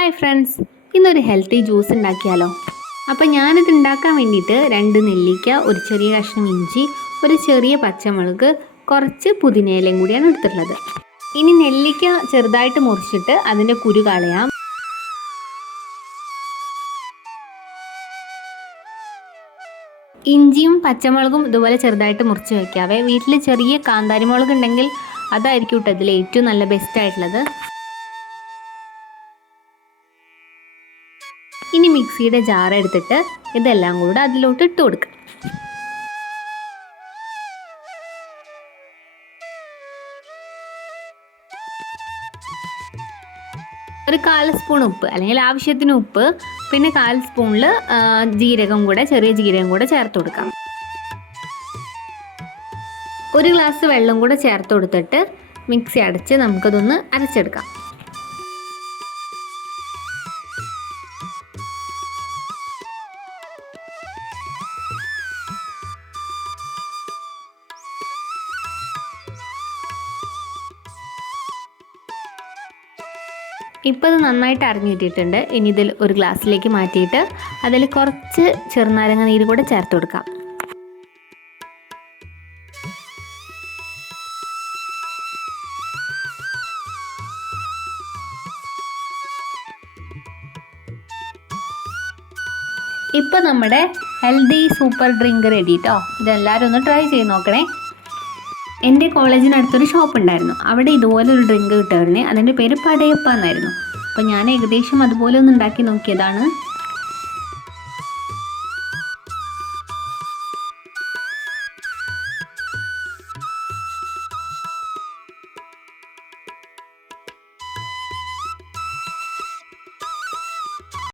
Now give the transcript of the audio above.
Hi friends ഇന്നൊരു healthy juice ഉണ്ടാക്കിയാലോ? അപ്പോൾ ഞാനിത് ഉണ്ടാക്കാൻ വേണ്ടിയിട്ട് രണ്ട് നെല്ലിക്ക ഒരു ചെറിയ കഷ്ണം ഇഞ്ചി ഒരു ചെറിയ പച്ചമുളക് കുറച്ച് പുതിനയിലയും കൂടിയാണ് എടുത്തിട്ടുള്ളത്. ഇനി നെല്ലിക്ക ചെറുതായിട്ട് മുറിച്ചിട്ട് അതിന്റെ കുരു കളയാം. ഇഞ്ചിയും പച്ചമുളകും ഇതുപോലെ ചെറുതായിട്ട് മുറിച്ച് വെക്കാവേ വീട്ടിൽ ചെറിയ കാന്താരി മുളക് ഉണ്ടെങ്കിൽ അതായിരിക്കും കേട്ടോ ഇതിൽ ഏറ്റവും നല്ല ബെസ്റ്റ് ആയിട്ടുള്ളത്. ഇനി മിക്സിയുടെ ജാർ എടുത്തിട്ട് ഇതെല്ലാം കൂടെ അതിലോട്ട് ഇട്ട് കൊടുക്കുക ഒരു കാൽ സ്പൂൺ ഉപ്പ് അല്ലെങ്കിൽ ആവശ്യത്തിന് ഉപ്പ് പിന്നെ കാൽ സ്പൂണിൽ ജീരകം കൂടെ ചെറിയ ജീരകം കൂടെ ചേർത്ത് കൊടുക്കാം. ഒരു ഗ്ലാസ് വെള്ളം കൂടെ ചേർത്ത് കൊടുത്തിട്ട് മിക്സി അടച്ച് നമുക്കതൊന്ന് അരച്ചെടുക്കാം. ഇപ്പോൾ ഇത് നന്നായിട്ട് അരഞ്ഞിട്ടിട്ടുണ്ട് ഇനി ഇതിൽ ഒരു ഗ്ലാസ്സിലേക്ക് മാറ്റിയിട്ട് അതിൽ കുറച്ച് ചെറുനാരങ്ങ നീര് കൂടെ ചേർത്ത് കൊടുക്കാം. ഇപ്പോൾ നമ്മുടെ ഹെൽത്തി സൂപ്പർ ഡ്രിങ്ക് റെഡി കേട്ടോ ഇതെല്ലാവരും ഒന്ന് ട്രൈ ചെയ്ത് നോക്കണേ. എന്റെ കോളേജിനടുത്തൊരു ഷോപ്പ് ഉണ്ടായിരുന്നു അവിടെ ഇതുപോലെ ഒരു ഡ്രിങ്ക് കിട്ടുമായിരുന്നു അതിന്റെ പേര് പടയപ്പ എന്നായിരുന്നു. അപ്പോൾ ഞാൻ ഏകദേശം അതുപോലെ ഒന്ന് ഉണ്ടാക്കി നോക്കിയതാണ്.